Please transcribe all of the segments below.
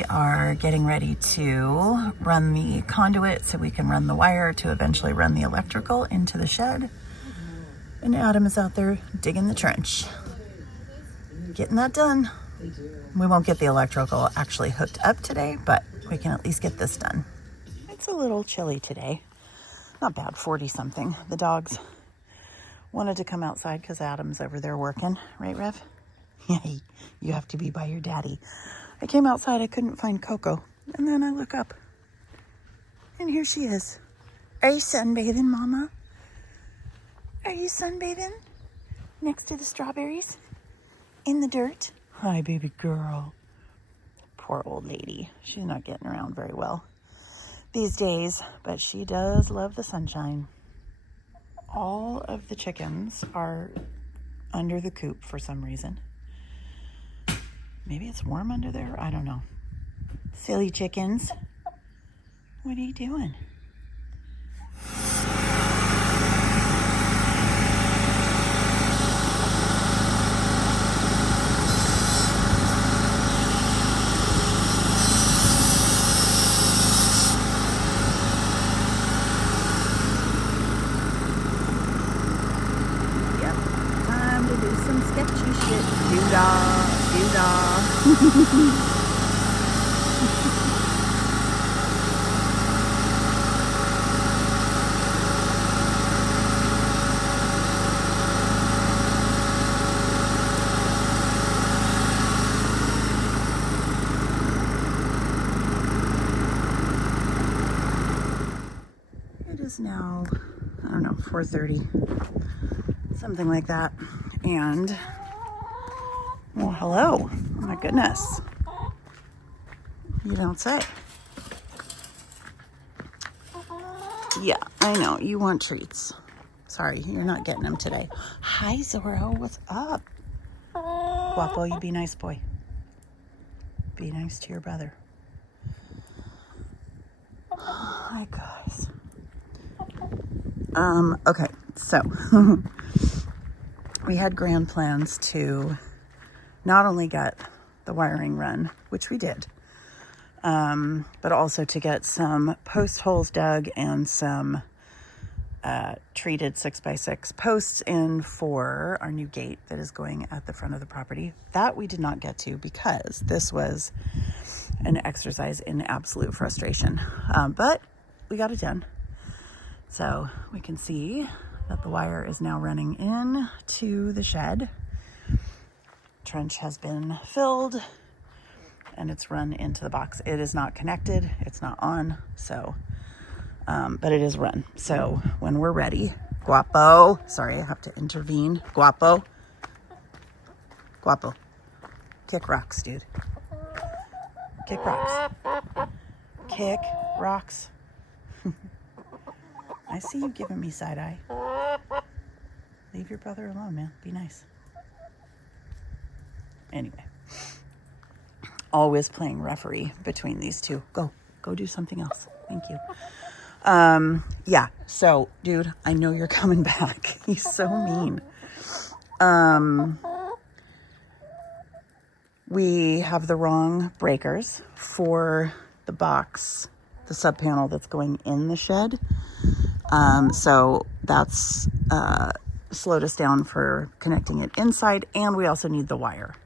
We are getting ready to run the conduit so we can run the wire to eventually run the electrical into the shed. And Adam is out there digging the trench. Getting that done. We won't get the electrical actually hooked up today, but we can at least get this done. It's a little chilly today. Not bad, 40 something. The dogs wanted to come outside because Adam's over there working. Right, Rev? Yeah, you have to be by your daddy. I came outside, I couldn't find Coco. And then I look up. And here she is. Are you sunbathing, Mama? Are you sunbathing? Next to the strawberries? In the dirt? Hi, baby girl. Poor old lady. She's not getting around very well these days, but she does love the sunshine. All of the chickens are under the coop for some reason. Maybe it's warm under there. I don't know. Silly chickens. What are you doing? Yep. Time to do some sketchy shit. Doo-dah. It is now, I don't know, 4:30, something like that. And well, hello. Oh my goodness. You don't say. Yeah, I know. You want treats. Sorry, you're not getting them today. Hi, Zorro. What's up? Guapo, you be nice boy. Be nice to your brother. Hi, guys. Okay, so we had grand plans to not only get the wiring run, which we did, but also to get some post holes dug and some treated 6x6 posts in for our new gate that is going at the front of the property. That we did not get to because this was an exercise in absolute frustration, but we got it done. So we can see that the wire is now running in to the shed. Trench has been filled and it's run into the box. It is not connected, it's not on, so but it is run. So when we're ready, Guapo, sorry, I have to intervene. Guapo, kick rocks, dude. Kick rocks. Kick rocks. I see you giving me side eye. Leave your brother alone, man. Be nice. Anyway, always playing referee between these two. Go do something else. Thank you. Yeah, so dude, I know you're coming back. He's so mean. We have the wrong breakers for the box, the sub panel that's going in the shed. So that's slowed us down for connecting it inside, and we also need the wire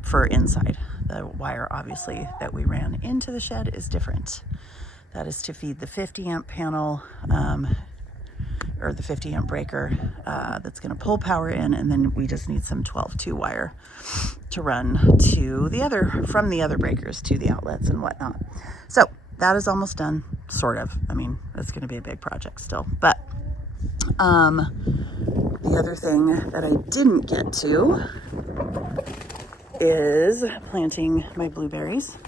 for inside. The wire, obviously, that we ran into the shed is different. That is to feed the 50 amp panel, or the 50 amp breaker that's going to pull power in, and then we just need some 12-2 wire to run to the other, from the other breakers to the outlets and whatnot. So that is almost done, sort of. I mean, it's going to be a big project still, but the other thing that I didn't get to is planting my blueberries.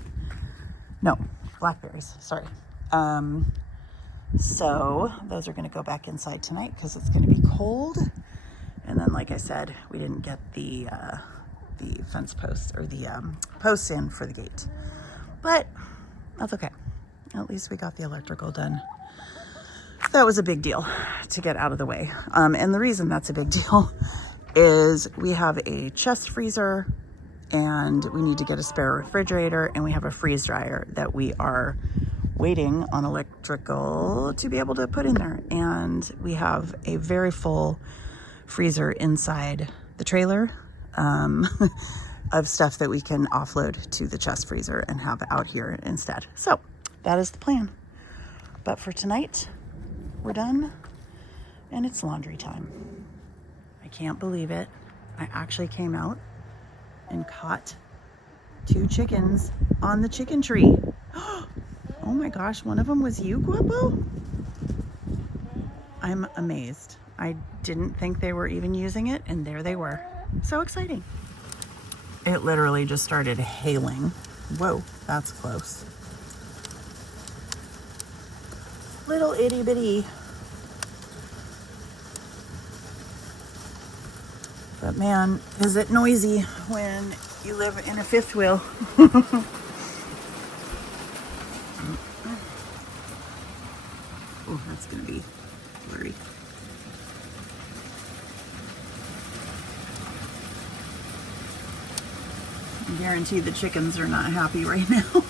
No, blackberries, sorry. So those are going to go back inside tonight because it's going to be cold. And then, like I said, we didn't get the fence posts or the posts in for the gate, but that's okay. At least we got the electrical done. That was a big deal to get out of the way. And the reason that's a big deal is we have a chest freezer and we need to get a spare refrigerator, and we have a freeze dryer that we are waiting on electrical to be able to put in there. And we have a very full freezer inside the trailer of stuff that we can offload to the chest freezer and have out here instead. So that is the plan. But for tonight, we're done, and it's laundry time. I can't believe it. I actually came out and caught 2 chickens on the chicken tree. Oh my gosh, one of them was you, Guapo? I'm amazed. I didn't think they were even using it, and there they were. So exciting. It literally just started hailing. Whoa, that's close. Little itty bitty. But man, is it noisy when you live in a fifth wheel. Oh, that's gonna be blurry. I guarantee the chickens are not happy right now.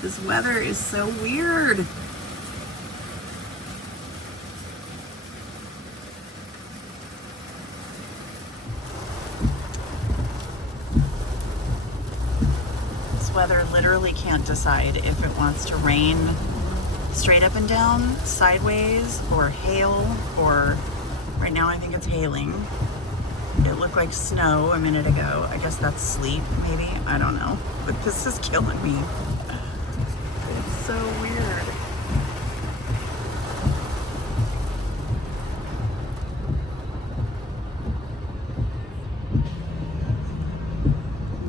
This weather is so weird. This weather literally can't decide if it wants to rain straight up and down, sideways, or hail, or right now I think it's hailing. It looked like snow a minute ago. I guess that's sleet, maybe. I don't know. But this is killing me. It's so weird.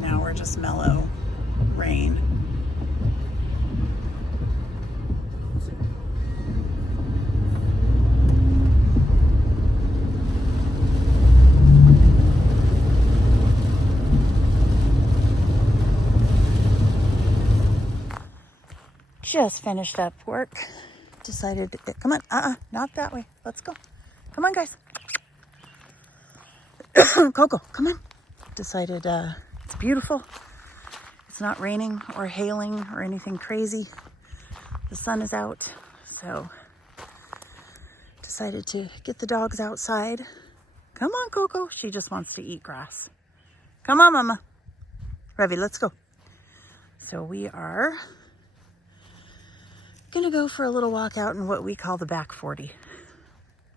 Now we're just mellow rain. Just finished up work. Decided to get, come on, not that way. Let's go. Come on, guys. Coco, come on. Decided it's beautiful. It's not raining or hailing or anything crazy. The sun is out, so decided to get the dogs outside. Come on, Coco. She just wants to eat grass. Come on, Mama. Revy, let's go. So we are gonna go for a little walk out in what we call the back 40,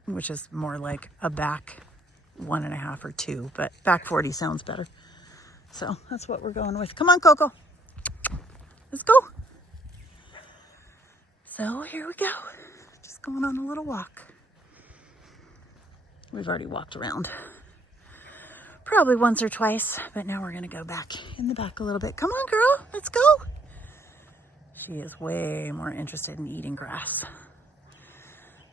which is more like a back 1.5 or 2, but back 40 sounds better. So that's what we're going with. Come on, Coco. Let's go. So here we go. Just going on a little walk. We've already walked around probably once or twice, but now we're gonna go back in the back a little bit. Come on, girl, let's go. She is way more interested in eating grass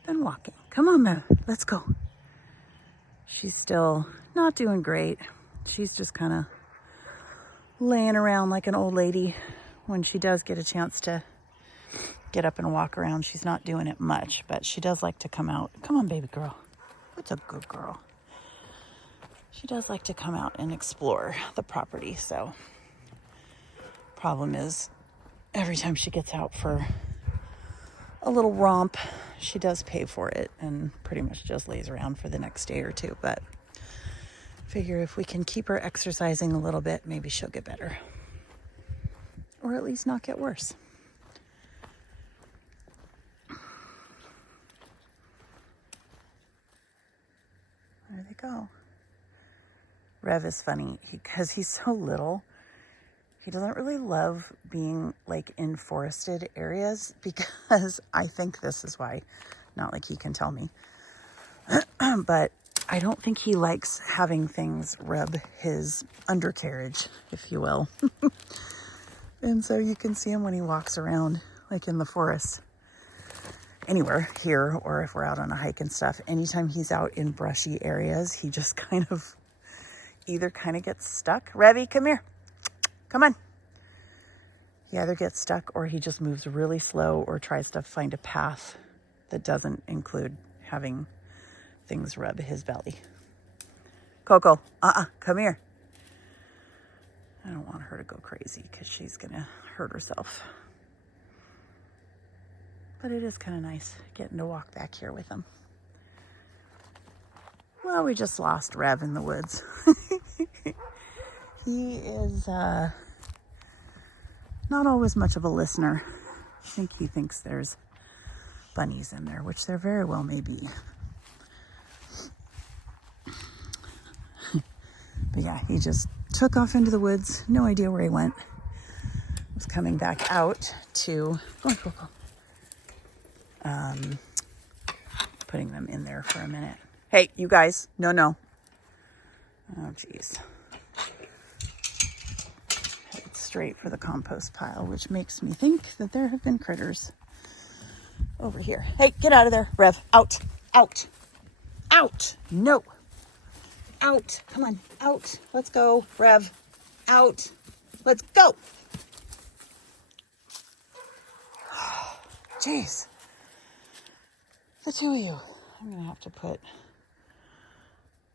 than walking. Come on, Mo, let's go. She's still not doing great. She's just kind of laying around like an old lady. When she does get a chance to get up and walk around, she's not doing it much, but she does like to come out. Come on, baby girl. What's a good girl? She does like to come out and explore the property, so problem is every time she gets out for a little romp, she does pay for it and pretty much just lays around for the next day or two. But figure if we can keep her exercising a little bit, maybe she'll get better. Or at least not get worse. There they go. Rev is funny because he's so little. He doesn't really love being like in forested areas because I think this is why, not like he can tell me, but I don't think he likes having things rub his undercarriage, if you will. And so you can see him when he walks around like in the forest, anywhere here, or if we're out on a hike and stuff, anytime he's out in brushy areas, he just kind of either kind of gets stuck. Revy, come here. Come on. He either gets stuck or he just moves really slow or tries to find a path that doesn't include having things rub his belly. Coco, come here. I don't want her to go crazy because she's gonna hurt herself. But it is kind of nice getting to walk back here with him. Well, we just lost Rev in the woods. He is not always much of a listener. I think he thinks there's bunnies in there, which there very well may be. But yeah, he just took off into the woods. No idea where he went. Was coming back out to putting them in there for a minute. Hey, you guys, no. Oh, geez. Headed straight for the compost pile, which makes me think that there have been critters over here. Hey, get out of there, Rev. Out. No. Out. Come on, out. Let's go, Rev. Out. Let's go. Jeez. The two of you. I'm going to have to put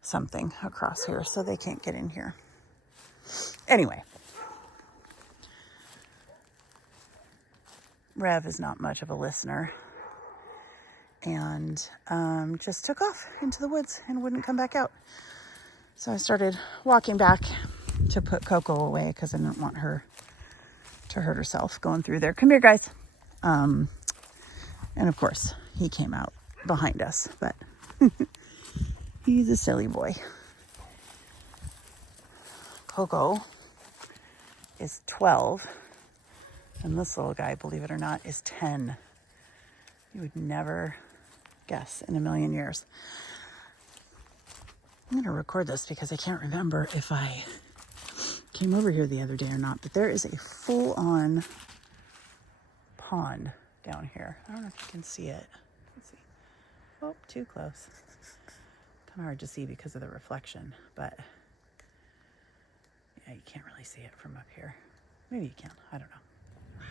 something across here so they can't get in here. Anyway. Rev is not much of a listener. And just took off into the woods and wouldn't come back out. So I started walking back to put Coco away because I didn't want her to hurt herself going through there. Come here, guys. And of course, he came out behind us, but he's a silly boy. Coco is 12, and this little guy, believe it or not, is 10. You would never guess in a million years. I'm going to record this because I can't remember if I came over here the other day or not, but there is a full-on pond down here. I don't know if you can see it. Let's see. Oh, too close. Kind of hard to see because of the reflection, but yeah, you can't really see it from up here. Maybe you can. I don't know.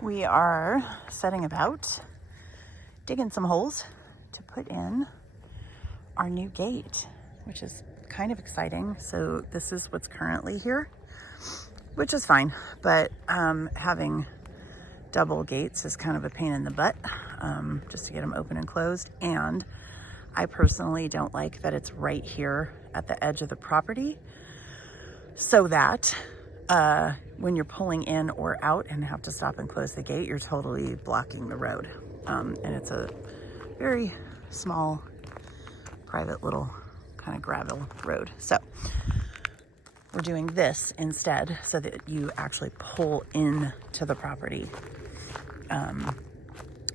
We are setting about digging some holes to put in our new gate, which is kind of exciting. So this is what's currently here, which is fine, but having double gates is kind of a pain in the butt, just to get them open and closed. And I personally don't like that it's right here at the edge of the property, so that when you're pulling in or out and have to stop and close the gate, you're totally blocking the road. And it's a very small, private little kind of gravel road. So we're doing this instead so that you actually pull in to the property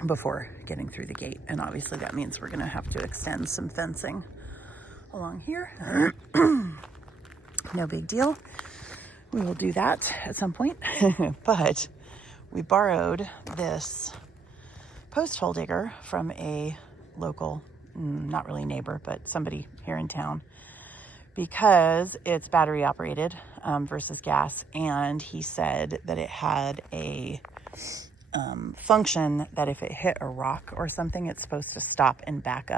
before getting through the gate. And obviously that means we're going to have to extend some fencing along here. No big deal. We will do that at some point. But we borrowed this post hole digger from a local, not really neighbor, but somebody here in town, because it's battery operated versus gas. And he said that it had a function that if it hit a rock or something, it's supposed to stop and back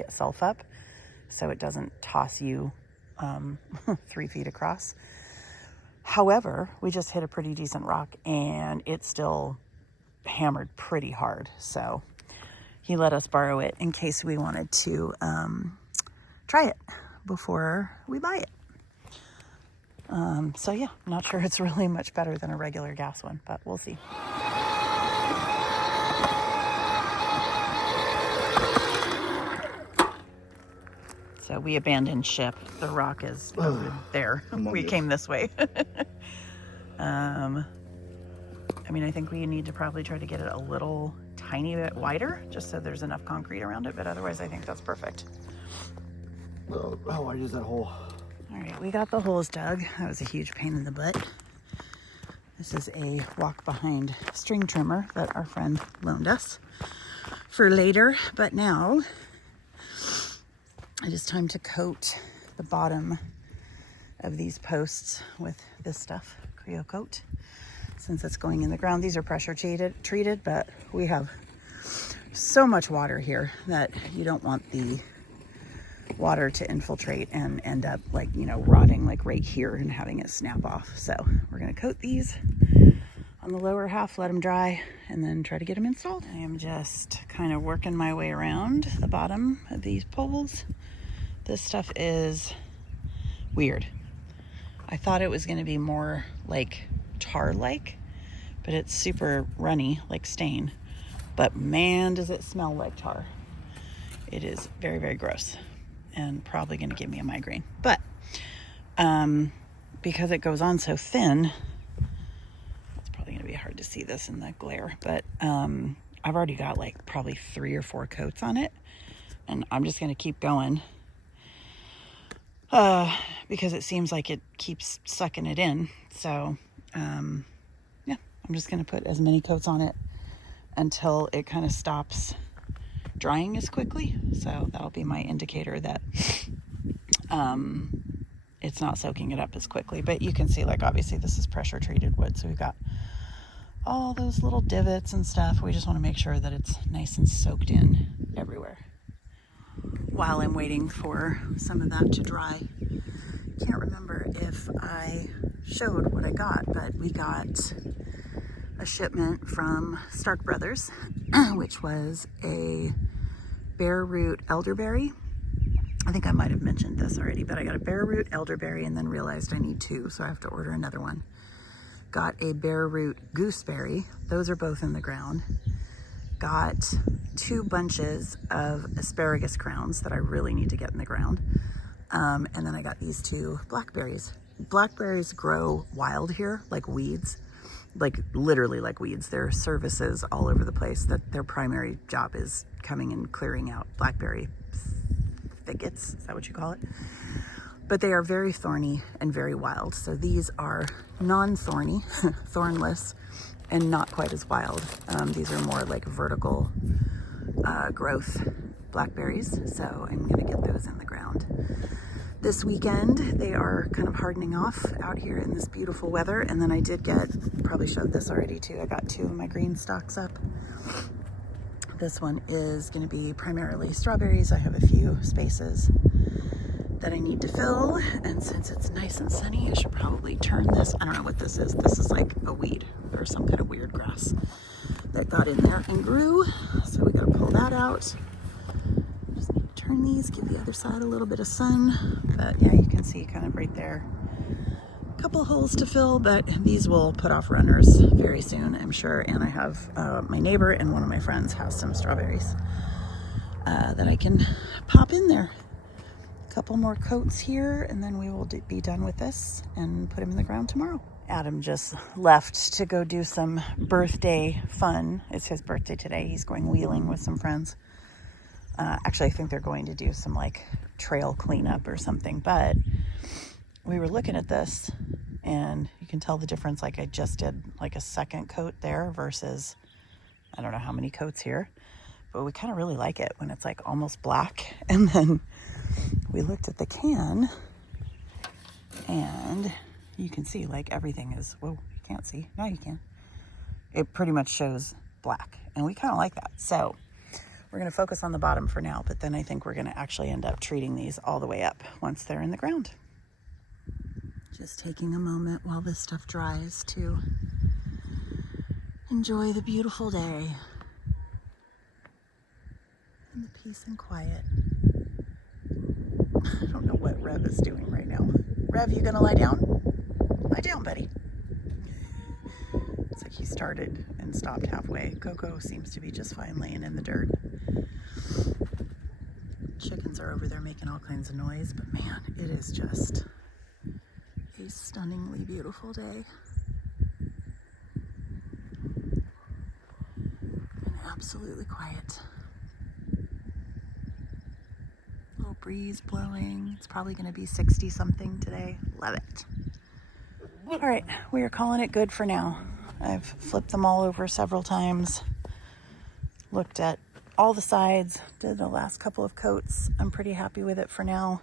itself up, so it doesn't toss you 3 feet across. However, we just hit a pretty decent rock and it still hammered pretty hard. So he let us borrow it in case we wanted to try it before we buy it. So yeah, I'm not sure it's really much better than a regular gas one, but we'll see. So we abandoned ship. The rock is over there. We came this way. I mean, I think we need to probably try to get it a little tiny bit wider, just so there's enough concrete around it, but otherwise I think that's perfect. How wide is that hole? All right, we got the holes dug. That was a huge pain in the butt. This is a walk behind string trimmer that our friend loaned us for later, but now it is time to coat the bottom of these posts with this stuff, Creo coat, since it's going in the ground. These are pressure treated, but we have so much water here that you don't want the water to infiltrate and end up like, you know, rotting like right here and having it snap off. So we're going to coat these on the lower half, let them dry, and then try to get them installed. I am just kind of working my way around the bottom of these poles. This stuff is weird. I thought it was going to be more like tar-like, but it's super runny like stain. But man, does it smell like tar. It is very, very gross and probably going to give me a migraine. But because it goes on so thin, it's probably going to be hard to see this in the glare. But I've already got like probably 3 or 4 coats on it. And I'm just going to keep going because it seems like it keeps sucking it in. So, yeah, I'm just going to put as many coats on it until it kind of stops drying as quickly. So that'll be my indicator that it's not soaking it up as quickly. But you can see, like, obviously this is pressure treated wood, so we've got all those little divots and stuff. We just want to make sure that it's nice and soaked in everywhere. While I'm waiting for some of that to dry, can't remember if I showed what I got, but we got a shipment from Stark Brothers, which was a bare root elderberry. I think I might have mentioned this already, but I got a bare root elderberry and then realized I need 2, so I have to order another one. Got a bare root gooseberry. Those are both in the ground. Got 2 bunches of asparagus crowns that I really need to get in the ground. And then I got these 2 blackberries. Blackberries grow wild here, like weeds. Like literally like weeds. There are services all over the place that their primary job is coming and clearing out blackberry thickets. Is that what you call it? But they are very thorny and very wild. So these are non-thorny, thornless, and not quite as wild. These are more like vertical growth blackberries. So I'm gonna get those in the ground this weekend. They are kind of hardening off out here in this beautiful weather. And then I did get, probably showed this already too, I got 2 of my green stalks up. This one is going to be primarily strawberries. I have a few spaces that I need to fill. And since it's nice and sunny, I should probably turn this. I don't know what this is. This is like a weed or some kind of weird grass that got in there and grew. So we got to pull that out. Just need to turn these, give the other side a little bit of sun. But yeah, you can see kind of right there, a couple holes to fill, but these will put off runners very soon, I'm sure. And I have my neighbor and one of my friends has some strawberries that I can pop in there. A couple more coats here, and then we will be done with this and put them in the ground tomorrow. Adam just left to go do some birthday fun. It's his birthday today. He's going wheeling with some friends. Actually, I think they're going to do some like trail cleanup or something, but we were looking at this and you can tell the difference. Like I just did like a second coat there versus I don't know how many coats here, but we kind of really like it when it's like almost black. And then we looked at the can and you can see like everything is, whoa, you can't see. Now you can. It pretty much shows black and we kind of like that. So we're going to focus on the bottom for now, but then I think we're going to actually end up treating these all the way up once they're in the ground. Just taking a moment while this stuff dries to enjoy the beautiful day and the peace and quiet. I don't know what Rev is doing right now. Rev, you gonna lie down? Lie down, buddy. It's like he started and stopped halfway. Coco seems to be just fine laying in the dirt. Chickens are over there making all kinds of noise, but man, it is just a stunningly beautiful day. And absolutely quiet. Little breeze blowing. It's probably going to be 60 something today. Love it. All right, we are calling it good for now. I've flipped them all over several times. Looked at all the sides. Did the last couple of coats. I'm pretty happy with it for now.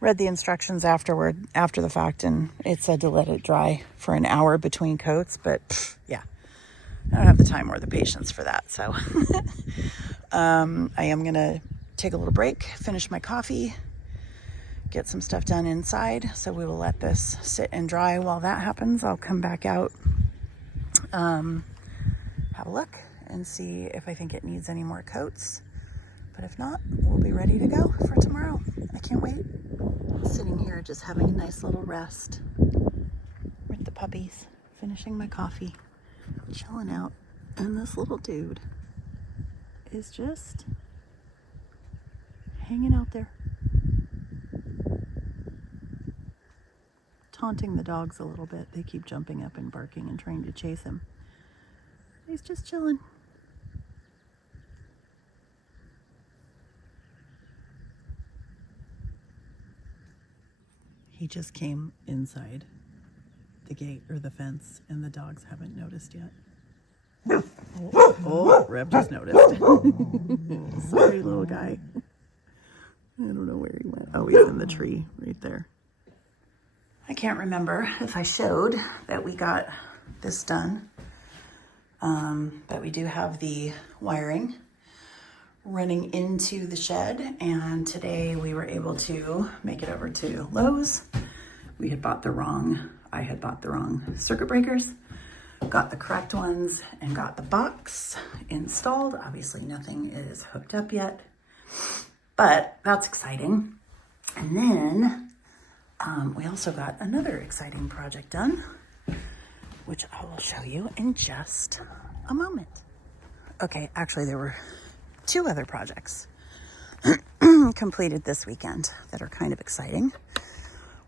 Read the instructions after the fact, and it said to let it dry for an hour between coats, but yeah, I don't have the time or the patience for that. So I am gonna take a little break, finish my coffee, get some stuff done inside. So we will let this sit and dry. While that happens, I'll come back out, have a look and see if I think it needs any more coats. But if not, we'll be ready to go for tomorrow. I can't wait. Sitting here just having a nice little rest with the puppies, finishing my coffee, chilling out. And this little dude is just hanging out there, taunting the dogs a little bit. They keep jumping up and barking and trying to chase him. He's just chilling. He just came inside the gate or the fence, and the dogs haven't noticed yet. Oh, Reb just noticed. Sorry, little guy. I don't know where he went. Oh, he's in the tree right there. I can't remember if I showed that we got this done. But we do have the wiring running into the shed, and today we were able to make it over to Lowe's. I had bought the wrong circuit breakers, got the correct ones, and got the box installed. Obviously nothing is hooked up yet, but that's exciting. And then we also got another exciting project done, which I will show you in just a moment. Okay, actually there were 2 other projects completed this weekend that are kind of exciting.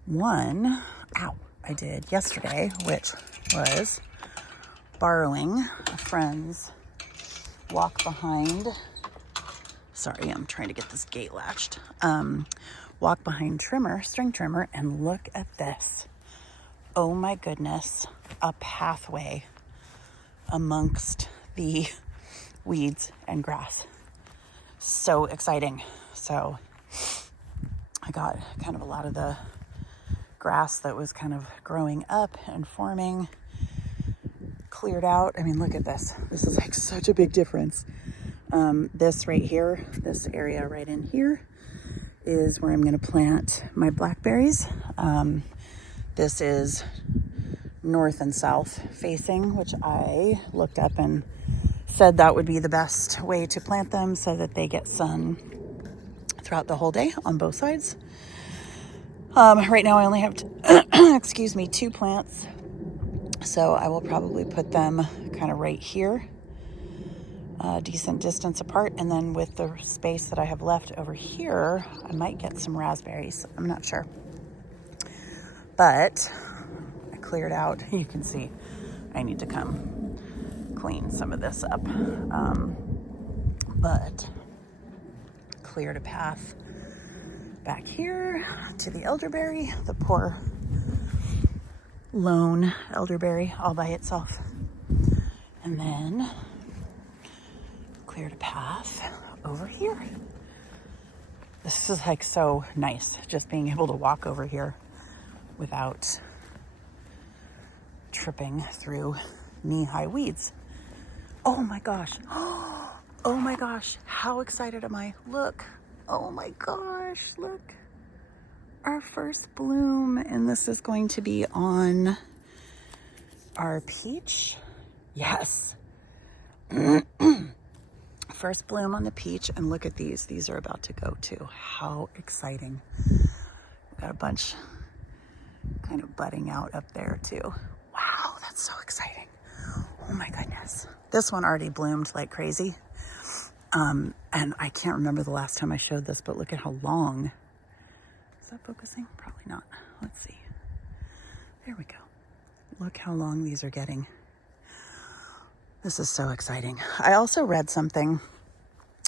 One, I did yesterday, which was borrowing a friend's walk behind. Sorry, I'm trying to get this gate latched. Walk behind string trimmer, and look at this. Oh my goodness, a pathway amongst the weeds and grass. So exciting. So I got kind of a lot of the grass that was kind of growing up and forming cleared out. I mean, look at this. This is like such a big difference. This right here, this area right in here is where I'm going to plant my blackberries. This is north and south facing, which I looked up and said that would be the best way to plant them so that they get sun throughout the whole day on both sides. Right now I only have, 2 plants. So I will probably put them kind of right here, a decent distance apart. And then with the space that I have left over here, I might get some raspberries. I'm not sure. But I cleared out, you can see I need to come clean some of this up. But cleared a path back here to the elderberry, the poor lone elderberry all by itself. And then cleared a path over here. This is like so nice, just being able to walk over here without tripping through knee-high weeds. Oh my gosh. Oh my gosh. How excited am I? Look. Oh my gosh. Look. Our first bloom. And this is going to be on our peach. Yes. First bloom on the peach. And look at these. These are about to go too. How exciting. We've got a bunch kind of budding out up there too. Wow, that's so exciting. Oh my goodness. This one already bloomed like crazy. And I can't remember the last time I showed this, but look at how long. Is that focusing? Probably not. Let's see. There we go. Look how long these are getting. This is so exciting. I also read something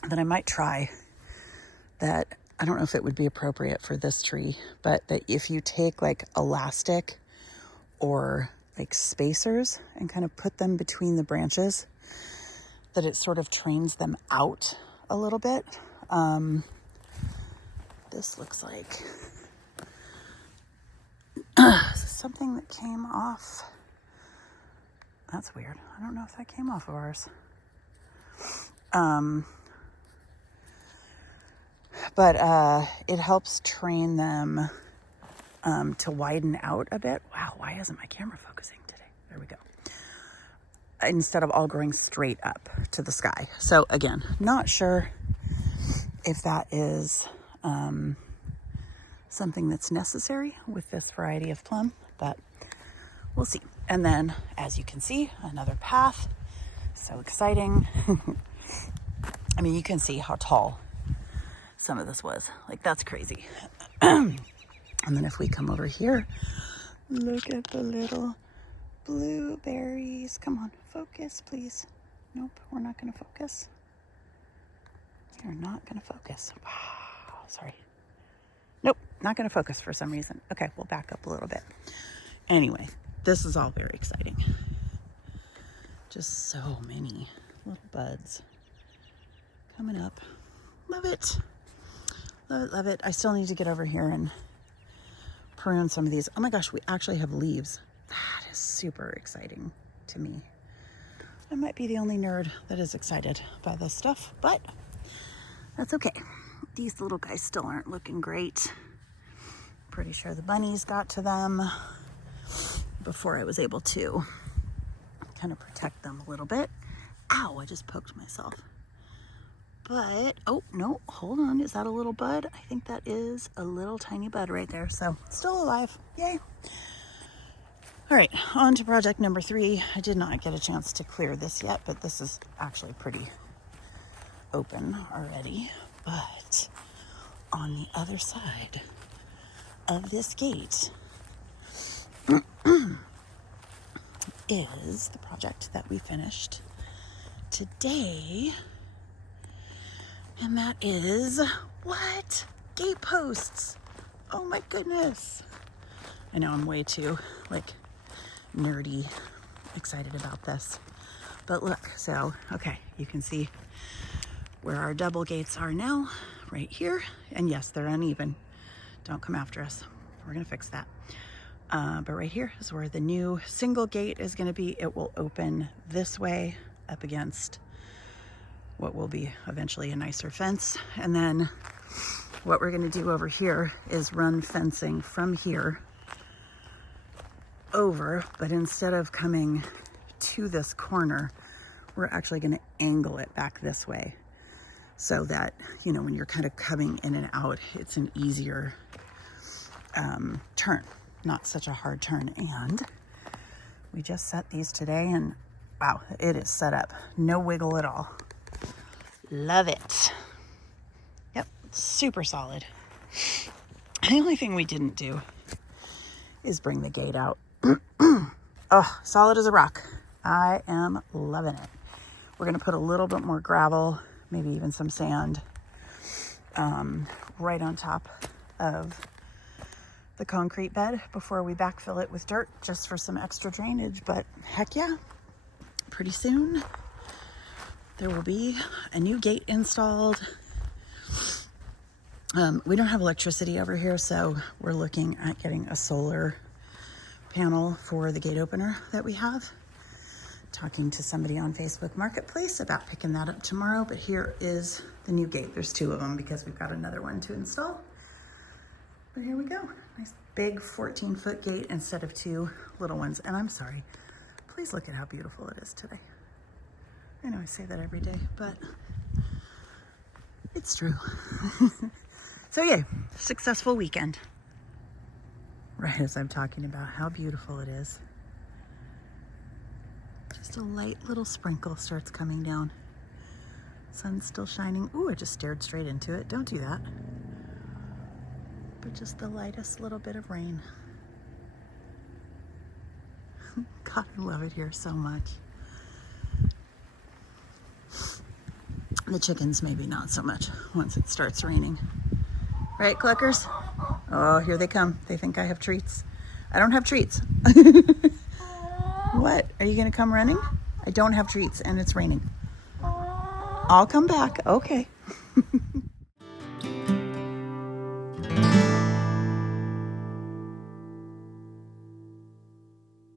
that I might try that I don't know if it would be appropriate for this tree, but that if you take like elastic or like spacers and kind of put them between the branches, that it sort of trains them out a little bit. This looks like something that came off. That's weird. I don't know if that came off of ours. But it helps train them to widen out a bit. Wow, why isn't my camera focusing today? There we go. Instead of all growing straight up to the sky. So again, not sure if that is something that's necessary with this variety of plum, but we'll see. And then, as you can see, another path. So exciting. I mean, you can see how tall some of this was. Like, that's crazy. And then if we come over here, look at the little blueberries. Come on, focus, please. Nope, we're not going to focus. You're not going to focus. Wow, sorry. Nope, not going to focus for some reason. Okay, we'll back up a little bit. Anyway, this is all very exciting. Just so many little buds coming up. Love it. Love it, love it. I still need to get over here and prune some of these. Oh my gosh, we actually have leaves. That is super exciting to me. I might be the only nerd that is excited by this stuff, but that's okay. These little guys still aren't looking great. Pretty sure the bunnies got to them before I was able to kind of protect them a little bit. Ow, I just poked myself. But, oh, no, hold on. Is that a little bud? I think that is a little tiny bud right there. So, still alive. Yay. All right, on to project number 3. I did not get a chance to clear this yet, but this is actually pretty open already. But on the other side of this gate is the project that we finished today. And that is, what? Gate posts. Oh my goodness. I know I'm way too, nerdy excited about this. But look, so, okay, you can see where our double gates are now, right here. And yes, they're uneven. Don't come after us. We're gonna fix that. But right here is where the new single gate is gonna be. It will open this way up against what will be eventually a nicer fence. And then what we're gonna do over here is run fencing from here over, but instead of coming to this corner, we're actually gonna angle it back this way so that, you know, when you're kind of coming in and out, it's an easier turn, not such a hard turn. And we just set these today and wow, it is set up. No wiggle at all. Love it. Yep, super solid. The only thing we didn't do is bring the gate out. Oh, solid as a rock. I am loving it. We're gonna put a little bit more gravel, maybe even some sand, right on top of the concrete bed before we backfill it with dirt, just for some extra drainage. But heck yeah, pretty soon there will be a new gate installed. We don't have electricity over here, so we're looking at getting a solar panel for the gate opener that we have. Talking to somebody on Facebook Marketplace about picking that up tomorrow, but here is the new gate. There's 2 of them because we've got another one to install. But here we go. Nice big 14-foot gate instead of 2 little ones. And I'm sorry, please look at how beautiful it is today. I know I say that every day, but it's true. So yeah, successful weekend. Right as I'm talking about how beautiful it is. Just a light little sprinkle starts coming down. Sun's still shining. Ooh, I just stared straight into it. Don't do that. But just the lightest little bit of rain. God, I love it here so much. The chickens maybe not so much once it starts raining. Right, cluckers? Oh, here they come. They think I have treats. I don't have treats. What? Are you gonna come running? I don't have treats and it's raining. I'll come back. Okay.